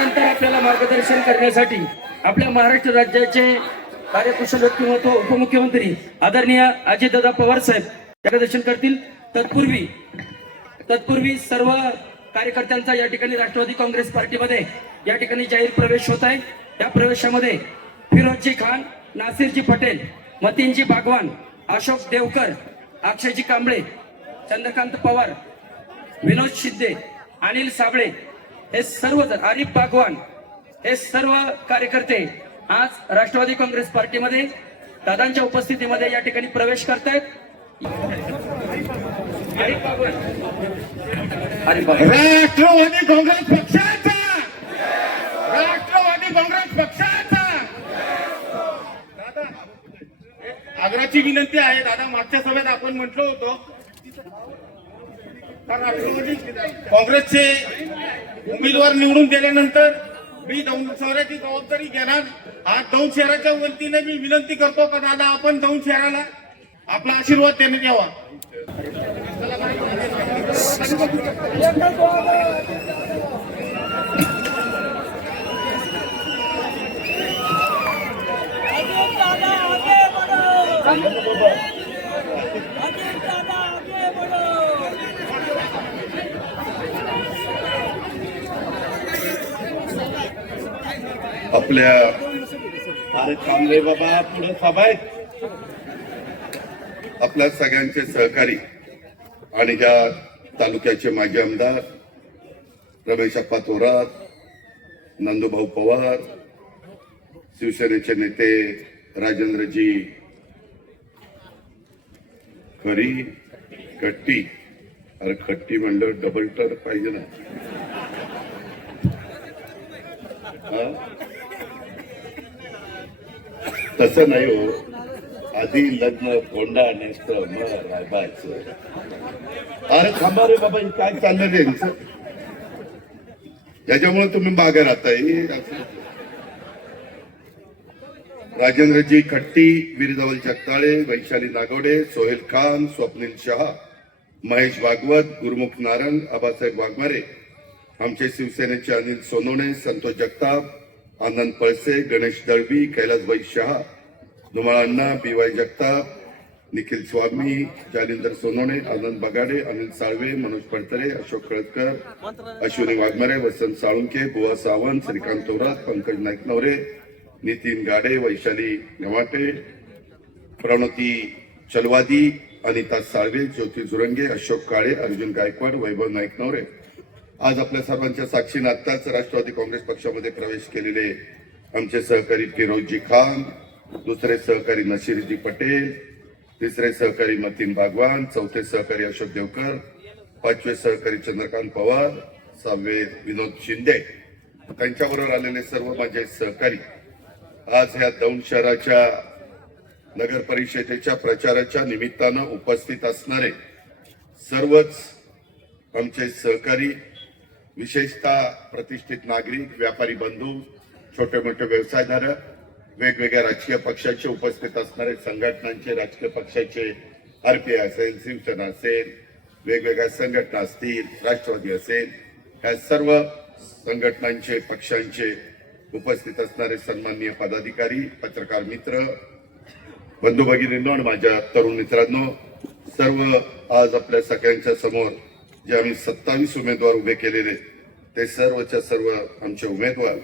त्यानंतर आपल्याला मार्गदर्शन करण्यासाठी आपल्या महाराष्ट्र राज्याचे कार्यकुशल व्यक्तिमत्व उपमुख्यमंत्री आदरणीय अजितदादा पवार साहेब मार्गदर्शन करतील. तत्पूर्वी सर्व कार्यकर्त्यांचा या ठिकाणी राष्ट्रवादी काँग्रेस पार्टीमध्ये या ठिकाणी जाहीर प्रवेश होत आहे. त्या प्रवेशामध्ये फिरोजजी खान, नासिरजी पटेल, मतीनजी बागवान, अशोक देवकर, अक्षयजी कांबळे, चंद्रकांत पवार, विनोद शिंदे, अनिल साबळे हे सर्व, आरिफ बागवान हे सर्व कार्यकर्ते आज राष्ट्रवादी काँग्रेस पार्टीमध्ये दादांच्या उपस्थितीमध्ये या ठिकाणी प्रवेश करतायत. राष्ट्रवादी काँग्रेस पक्षाचा दादा, आग्रहाची विनंती आहे दादा. मागच्या सभेत आपण म्हटलं होतं राष्ट्रवादी काँग्रेसचे उमेदवार निवडून दिल्यानंतर मी दौंड शहराची जबाबदारी घेणार. आज दौंड शहराच्या वतीने मी विनंती करतो का दादा आपण दौंड शहराला आपला आशीर्वाद देण्यात यावा. आपल्या अरे थांबले बाबा, पुढे सभा आपल्या सगळ्यांचे सहकारी आणि या तालुक्याचे माजी आमदार रमेश अप्पा थोरात, नंदूभाऊ पवार, शिवसेनेचे नेते राजेंद्रजी खरी खट्टी, अरे खट्टी म्हणलं डबल टर पाहिजे ना. तसं नाही हो, आधी लग्न कोंडा नेसतं मग राबायचं. अरे थांबा रे बाबा, काय चाललं रे यांचं? त्याच्यामुळे तुम्ही मागे राहताय. राजेंद्रजी खट्टी, वीरधवल जगताळे, वैशाली नागवडे, सोहेल खान, स्वप्नील शहा, महेश भागवत, गुरुमुख नारंग, आबासाहेब वाघमारे, आमचे शिवसेनेचे अनिल सोनवणे, संतोष जगताप, आनंद पळसे, गणेश दळवी, कैलासभाई शहा, धुमाळ अण्णा, BY जगताप, निखिल स्वामी, जालिंदर सोनवणे, आनंद बगाडे, अनिल साळवे, मनोज पडतरे, अशोक कळतकर, अश्विनी वाघमारे, वसंत साळुंके, बुवा सावंत, श्रीकांत थोरात, पंकज नाईकनवरे, नितीन गाडे, वैशाली नवाटे, प्रणोती चलवादी, अनिता साळवे, ज्योती जुरंगे, अशोक काळे, अर्जुन गायकवाड, वैभव नाईकनवरे. आज आपल्या सर्वांच्या साक्षीने आत्ताच राष्ट्रवादी काँग्रेस पक्षामध्ये प्रवेश केलेले आमचे सहकारी फिरोजजी खान, दुसरे सहकारी नसीरजी पटेल, तिसरे सहकारी मतीन बागवान, चौथे सहकारी अशोक देवकर, पाचवे सहकारी चंद्रकांत पवार, सहावे विनोद शिंदे, त्यांच्याबरोबर आलेले सर्व माझे सहकारी आज ह्या दौंड शहराच्या नगर परिषदेच्या प्रचाराच्या निमित्तानं उपस्थित असणारे सर्वच आमचे सहकारी, विशेषतः प्रतिष्ठित नागरिक, व्यापारी बंधू, छोटे मोठे व्यवसायधारक, वेगवेगळ्या राजकीय पक्षाचे उपस्थित असणारे, संघटनांचे, राजकीय पक्षाचे, RPI असेल, शिवसेना असेल, वेगवेगळ्या संघटना असतील, राष्ट्रवादी असेल, ह्या सर्व संघटनांचे, पक्षांचे उपस्थित असणारे सन्माननीय पदाधिकारी, पत्रकार मित्र, बंधू भगिनींनो आणि माझ्या तरुण मित्रांनो, सर्व आज आपल्या सगळ्यांच्या समोर जे आम्ही 27 उमेदवार उभे केलेले ते सर्वच्या सर्व आमचे उमेदवार,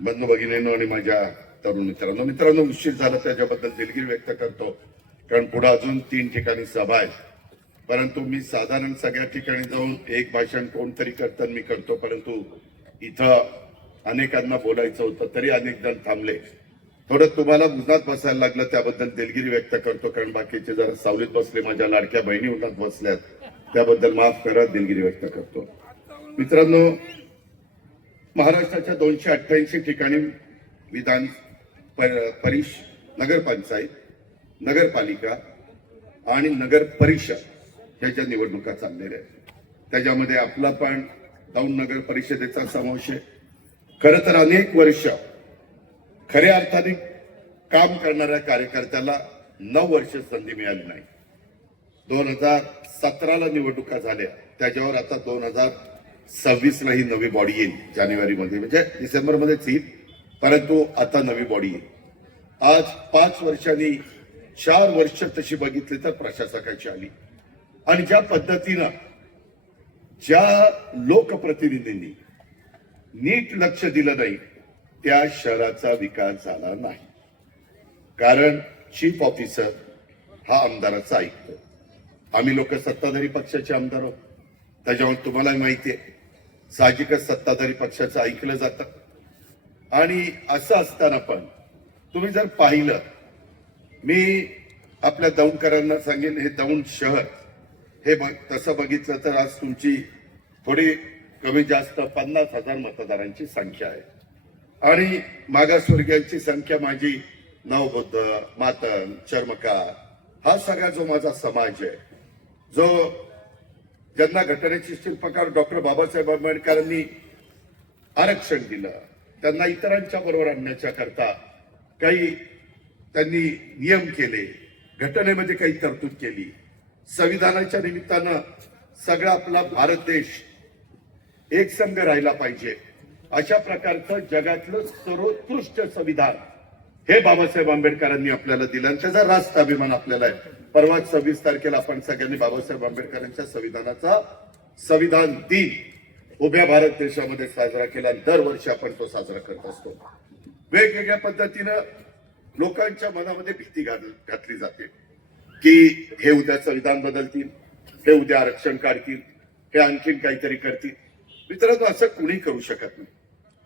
बंधू भगिनींनो आणि माझ्या तरुण मित्रांनो, उशीर झाला त्याच्याबद्दल दिलगिरी व्यक्त करतो, कारण पुढे अजून 3 ठिकाणी सभा आहे. परंतु मी साधारण सगळ्या ठिकाणी जाऊन एक भाषण कोणतरी करताना मी करतो, परंतु इथं अनेकांना बोलायचं होतं तरी अनेक जण थांबले. थोडं तुम्हाला उन्हात बसायला लागलं त्याबद्दल दिलगिरी व्यक्त करतो, कारण बाकीचे जरा सावलीत बसले, माझ्या लाडक्या बहिणी उन्हात बसल्यात, त्याबद्दल माफ करा, दिलगिरी व्यक्त करतो. मित्रांनो, महाराष्ट्राच्या 288 ठिकाणी विधान नगरपंचायत, नगरपालिका आणि नगर परिषद ह्याच्या निवडणुका चाललेल्या आहेत. त्याच्यामध्ये आपला पण दौंड नगर परिषदेचा समावेश आहे. खरं तर अनेक वर्ष खऱ्या अर्थाने काम करणाऱ्या कार्यकर्त्याला 9 वर्ष संधी मिळाली नाही. 2017ला निवडणुका झाल्या, त्याच्यावर आता 26ला ही नवी बॉडी येईल जानेवारीमध्ये, म्हणजे डिसेंबरमध्येच येईल, परंतु आता नवी बॉडी येईल. आज 5 वर्षांनी 4 वर्ष तशी बघितली तर प्रशासकाची आली, आणि ज्या पद्धतीनं ज्या लोकप्रतिनिधींनी नीट लक्ष दिलं नाही त्या शहराचा विकास झाला नाही. कारण चीफ ऑफिसर हा आमदाराचा ऐकतो. आम्ही लोक सत्ताधारी पक्षाचे आमदार आहोत, त्याच्यामुळे तुम्हाला माहिती आहे साहजिकच सत्ताधारी पक्षाचं ऐकलं जातं. आणि असं असताना पण तुम्ही जर पाहिलं, मी आपल्या दौंडकरांना सांगेन, हे दौंड शहर हे तसं बघितलं तर आज तुमची थोडी कमी जास्त 50,000 मतदारांची संख्या आहे, आणि मागासवर्गीयांची संख्या माझी नवबुद्ध, मातंग, चर्मकार हा सगळा जो माझा समाज आहे, जो ज्यांना घटनेचे शिल्पकार डॉक्टर बाबासाहेब आंबेडकरांनी आरक्षण दिलं, त्यांना इतरांच्या बरोबर आणण्याच्या करता काही त्यांनी नियम केले, घटनेमध्ये काही तरतूद केली, संविधानाच्या निमित्तानं सगळा आपला भारत देश एकसंघ राहिला पाहिजे, अशा प्रकारचं जगातलं सर्वोत्कृष्ट संविधान हे बाबासाहेब आंबेडकरांनी आपल्याला दिलं, आणि त्याचा रास्त अभिमान आपल्याला आहे. परवा 26 तारखेला आपण सगळ्यांनी बाबासाहेब आंबेडकरांच्या संविधानाचा संविधान दिन उभ्या भारत देशामध्ये साजरा केला, आणि दरवर्षी आपण तो साजरा करत असतो. वेगवेगळ्या पद्धतीनं लोकांच्या मनामध्ये भीती घातली जाते की हे उद्या संविधान बदलतील, हे उद्या आरक्षण काढतील, हे आणखीन काहीतरी करतील. मित्रांनो, असं कुणी करू शकत नाही.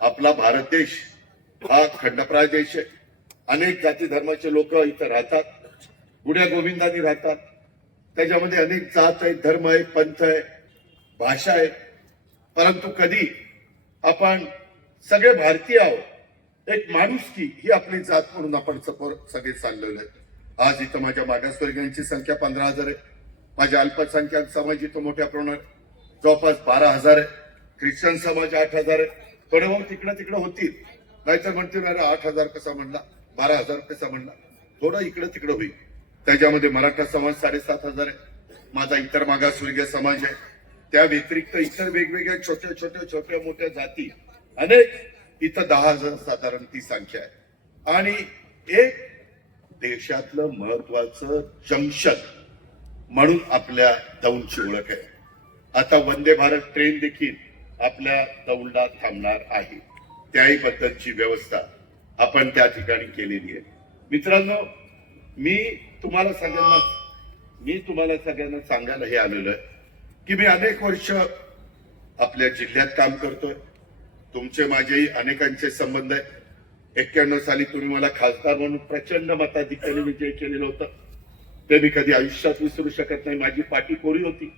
आपला भारत देश हा खंडप्राय देश आहे. अनेक जाती धर्माचे लोक इथं राहतात, गुड्या गोविंदांनी राहतात. त्याच्यामध्ये अनेक जात आहेत, धर्म आहे, पंथ आहे, भाषा आहे, परंतु कधी आपण सगळे भारतीय आहोत. एक माणुसकी ही आपली जात म्हणून आपण सगळे चाललेलो आहे. आज इथं माझ्या मागासवर्गीयांची संख्या 15,000 आहे, माझ्या अल्पसंख्याक समाज इथं मोठ्या प्रमाणात जवळपास 12,000 आहे, ख्रिश्चन समाज 8,000 आहे. थोडे मग तिकडं होतील, नाहीतर म्हणतील अरे 8,000 कसा म्हणला, 12,000 कसा म्हणला, थोडं इकडं तिकडं होईल. त्याच्यामध्ये मराठा समाज 7,500 आहे, माझा इतर मागासवर्गीय समाज आहे, त्या व्यतिरिक्त इतर वेगवेगळ्या छोट्या मोठ्या जाती अनेक, इथं 10,000 साधारण ती संख्या आहे. आणि एक देशातलं महत्वाचं जंक्शन म्हणून आपल्या दौंडची ओळख आहे. आता वंदे भारत ट्रेन देखील आपल्या दौंडला थांबणार आहे, त्याही बद्दलची व्यवस्था आपण त्या ठिकाणी केलेली आहे. मित्रांनो, मी तुम्हाला सगळ्यांना सांगायला हे आलेलो आहे की मी अनेक वर्ष आपल्या जिल्ह्यात काम करतोय. तुमचे माझेही अनेकांचे संबंध आहे. 91 साली तुम्ही मला खासदार म्हणून प्रचंड मताधिक्याने विजय केलेलं होतं, ते मी कधी आयुष्यात विसरू शकत नाही. माझी पाठी कोरी होती,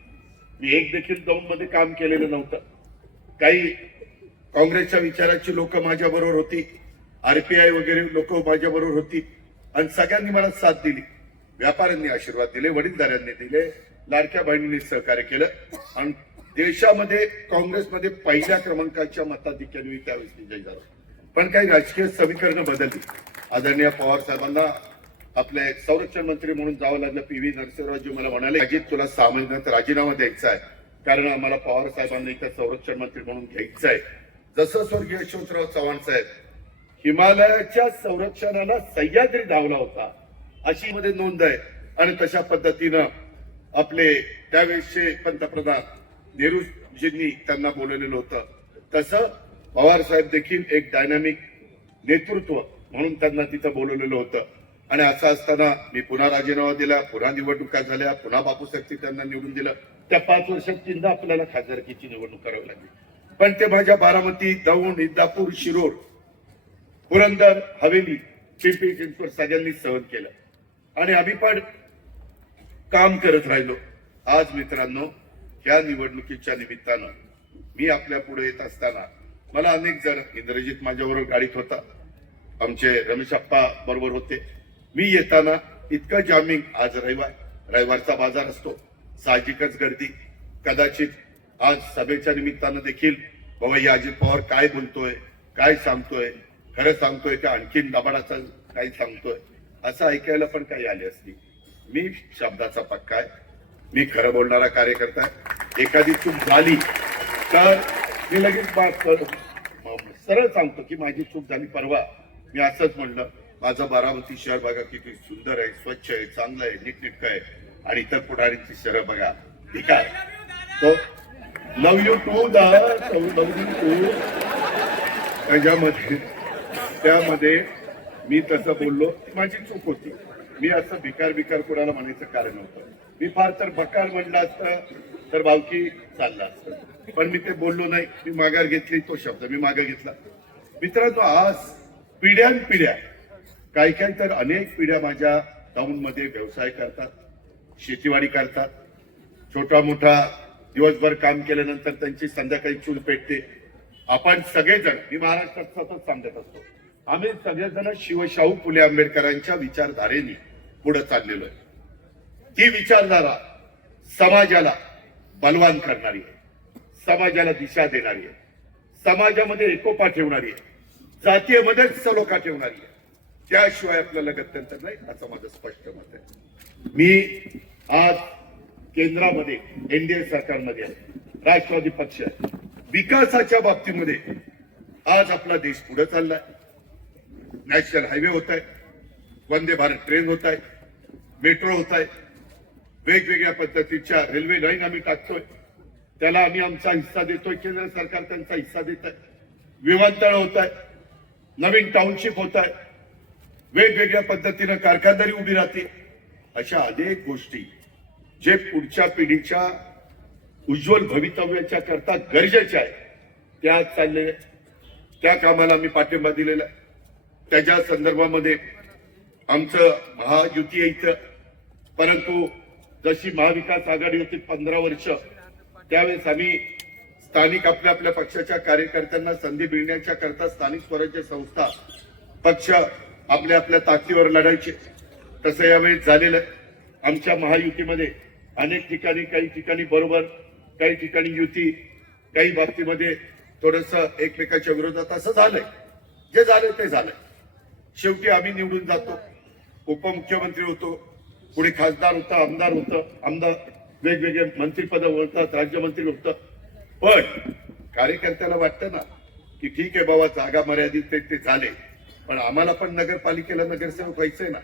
मी एक देखील दौंडमध्ये काम केलेलं नव्हतं. काही काँग्रेसच्या विचाराची लोक माझ्या बरोबर होती, RPI वगैरे लोक माझ्या बरोबर होती, आणि सगळ्यांनी मला साथ दिली. व्यापाऱ्यांनी आशीर्वाद दिले, वडीलधाऱ्यांनी दिले, लाडक्या बहिणींनी सहकार्य केलं, आणि देशामध्ये काँग्रेसमध्ये पहिल्या क्रमांकाच्या मताधिक्याने त्यावेळेस विजय झाला. पण काही राजकीय समीकरणं बदलली. आदरणीय पवार साहेबांना आपले संरक्षण मंत्री म्हणून जावं लागलं. PV नरसिंहरावजी मला म्हणाले, अजित तुला 6 महिन्यात राजीनामा द्यायचा आहे, कारण आम्हाला पवार साहेबांना इथं संरक्षण मंत्री म्हणून घ्यायचं आहे. जसं स्वर्गीय यशवंतराव चव्हाण साहेब हिमालयाच्या संरक्षणाला सह्याद्री धावला होता अशी मध्ये नोंद आहे, आणि तशा पद्धतीनं आपले त्यावेळेसचे पंतप्रधान नेहरूजींनी त्यांना बोलवलेलं होतं. तसं पवार साहेब देखील एक डायनामिक नेतृत्व म्हणून त्यांना तिथं बोलवलेलं होतं. आणि असं असताना मी पुन्हा राजीनामा दिला, पुन्हा निवडणुका झाल्या, पुन्हा बापूसाहेब त्यांना निवडून दिलं. त्या 5 वर्षात तीनदा आपल्याला खासदारकीची निवडणूक करावी लागली. पण ते माझ्या बारामती, दौंड, इंदापूर, शिरोर, पुरंदर, हवेली, पिंपरी चिंचवड सगळ्यांनी सहन केलं, आणि आम्ही पण काम करत राहिलो. आज मित्रांनो, या निवडणुकीच्या निमित्तानं मी आपल्या पुढे येत असताना मला अनेक जण, इंद्रजित माझ्याबरोबर गाडीत होता, आमचे रमेश अप्पा बरोबर होते. मी येताना इतकं जामिंग, आज रविवारचा बाजार असतो, साहजिकच गर्दी. कदाचित आज सभेच्या निमित्तानं देखील बाबा या अजित पवार काय बोलतोय, काय सांगतोय, खरं सांगतोय का आणखीन दबाडाचं काही सांगतोय, असं ऐकायला पण काही आले असतील. मी शब्दाचा पक्का आहे, मी खरं बोलणारा कार्यकर्ता आहे. एखादी चूक झाली तर मी लगेच सरळ सांगतो की माझी चूक झाली. परवा मी असंच म्हणलं, माझं बारामती शहर बघा किती सुंदर आहे, स्वच्छ आहे, चांगलं आहे, नीटनेटकं आहे, आणि इतर पुढारींची शहर बघा ठीक आहे. तो लव यू टू त्यामध्ये मी तसं बोललो, माझी चूक होती. मी असं भिकार कोणाला म्हणायचं कारण नव्हतं. मी फार तर बकार म्हणलं असतं तर भावकी चाललं असतं, पण मी ते बोललो नाही. मी माघार घेतली, तो शब्द मी मागे घेतला. मित्रांनो, आज पिढ्यानपिढ्या काही तर अनेक पिढ्या माझ्या टाउनमध्ये व्यवसाय करतात, शेतीवाडी करतात, छोटा मोठा दिवसभर काम केल्यानंतर त्यांची संध्याकाळी चूल पेटते. आपण सगळेजण, मी महाराष्ट्रात सतत सांगत असतो, आम्ही सगळेजण शिवशाहू फुले आंबेडकरांच्या विचारधारेने पुढे चाललेलो आहे. ती विचारधारा समाजाला बलवान करणारी आहे, समाजाला दिशा देणारी आहे, समाजामध्ये एकोपा ठेवणारी आहे, जातीयमध्ये सलोखा ठेवणारी आहे. त्याशिवाय आपल्याला गत्यंतर नाही, असं माझं स्पष्ट मत आहे. मी आज केंद्रामध्ये एनडीए सरकारमध्ये आहे, राष्ट्रवादी पक्ष आहे. विकासाच्या बाबतीमध्ये आज आपला देश पुढे चाललाय. नॅशनल हायवे होत आहे, वंदे भारत ट्रेन होत आहे, मेट्रो होत आहे, वेगवेगळ्या पद्धतीच्या रेल्वे लाईन आम्ही टाकतोय, त्याला आम्ही आमचा हिस्सा देतोय, केंद्र सरकार त्यांचा हिस्सा देत आहे. विमानतळ होत आहे, नवीन टाउनशिप होत आहे, वेगवेगळ्या पद्धतीनं कारखानदारी उभी राहते. अशा अनेक गोष्टी जे पुढच्या पिढीच्या उज्ज्वल भवितव्याच्या करता गरजेच्या आहे, त्या चाललेल्या, त्या कामाला मी पाठिंबा दिलेला आहे. त्याच्या संदर्भामध्ये आमचं महायुती इथं, परंतु जशी महाविकास आघाडी होती 15 वर्ष, त्यावेळेस आम्ही स्थानिक आपल्या पक्षाच्या कार्यकर्त्यांना संधी मिळण्याच्या करता स्थानिक स्वराज्य संस्था पक्ष आपल्या ताकदीवर लढायचे. तसं यावेळेस झालेलं आहे. आमच्या महायुतीमध्ये अनेक ठिकाणी, काही ठिकाणी बरोबर, काही ठिकाणी युती, काही बाबतीमध्ये थोडस एकमेकाच्या विरोधात असं झालंय. जे झालंय ते झालंय. शेवटी आम्ही निवडून जातो, उपमुख्यमंत्री होतो, पुढे खासदार होता, आमदार होतं, आमदार वेगवेगळे मंत्रीपद होतात, राज्यमंत्री होतं. पण कार्यकर्त्याला वाटतं ना की ठीक आहे बाबा, जागा मर्यादित ते झाले, पण आम्हाला पण नगरपालिकेला नगरसेवक व्हायचंय ना,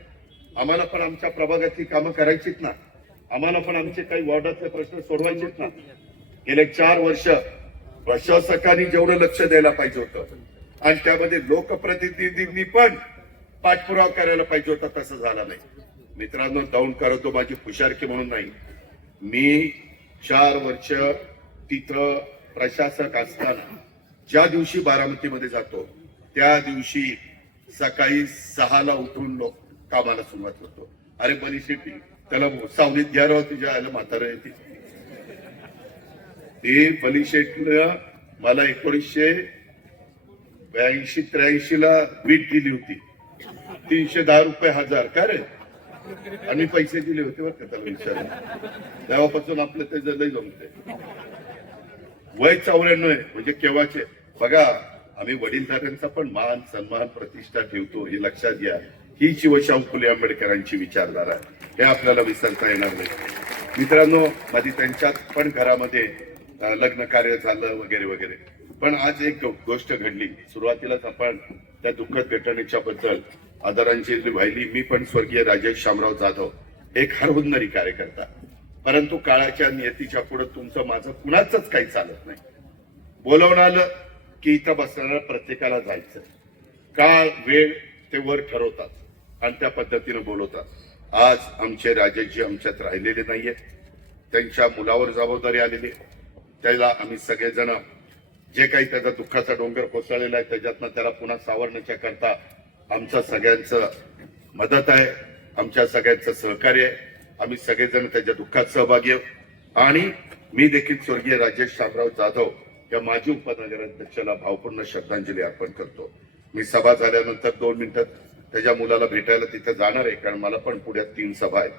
आम्हाला पण आमच्या प्रभागातली कामं करायचीत ना, आम्हाला पण आमचे काही वॉर्डातले प्रश्न सोडवायचेत ना. गेले 4 वर्ष प्रशासकांनी जेवढं लक्ष द्यायला पाहिजे होतं आणि त्यामध्ये लोकप्रतिनिधींनी पण पाठपुरावा करायला पाहिजे होता, तसं झालं नाही. मित्रांनो, डाऊन करतो माझी हुशारकी म्हणून नाही. मी 4 वर्ष तिथं प्रशासक असताना ज्या दिवशी बारामतीमध्ये जातो त्या दिवशी सकाळी 6ला उठून लोक कामाला सुरुवात करतो. अरे बलिशेटी, त्याला सावलीत घ्या राव, तुझ्या आलं म्हातारा येते. ते बलिशेटनं मला 1982-83 ला बीट दिली होती, 310 रुपये हजार. काय रे, आणि पैसे दिले होते बरं का त्याला विचार. तेव्हापासून आपलं ते लय जमते. वय 94 आहे, म्हणजे केव्हाचे बघा. आम्ही वडीलधाऱ्यांचा पण मान सन्मान प्रतिष्ठा ठेवतो, हे लक्षात घ्या. ही शिवशाहू फुले आंबेडकरांची विचारधारा आहे, हे आपल्याला विसरता येणार नाही. मित्रांनो, मध्ये त्यांच्यात पण घरामध्ये लग्न कार्य झालं वगैरे वगैरे. पण आज एक गोष्ट घडली. सुरुवातीलाच आपण त्या दुःखद घटनेच्या बद्दल आदरांजली वाहिली. मी पण स्वर्गीय राजेश शामराव जाधव, एक हरहुन्नरी कार्यकर्ता, परंतु काळाच्या नियतीच्या पुढे तुमचं माझं कुणाचंच काही चालत नाही. बोलवून आलं की इथं बसणाऱ्या प्रत्येकाला जायचं. काळ वेळ ते वर ठरवतात आणि त्या पद्धतीनं बोलवतात. आज आमचे राजेशजी आमच्यात राहिलेले नाहीये, त्यांच्या मुलावर जबाबदारी आलेली. त्याला आम्ही सगळेजण जे काही त्याचा दुःखाचा डोंगर कोसळलेला आहे त्याच्यातनं त्याला पुन्हा सावरण्याच्या करता आमच्या सगळ्यांचं मदत आहे, आमच्या सगळ्यांचं सहकार्य आहे. आम्ही सगळेजण त्याच्या दुःखात सहभागी आहोत. आणि मी देखील स्वर्गीय राजेश शामराव जाधव या माजी उपनगराध्यक्षाला भावपूर्ण श्रद्धांजली अर्पण करतो. मी सभा झाल्यानंतर 2 मिनिटात त्याच्या मुलाला भेटायला तिथे जाणार आहे, कारण मला पण पुण्यात 3 सभा आहेत.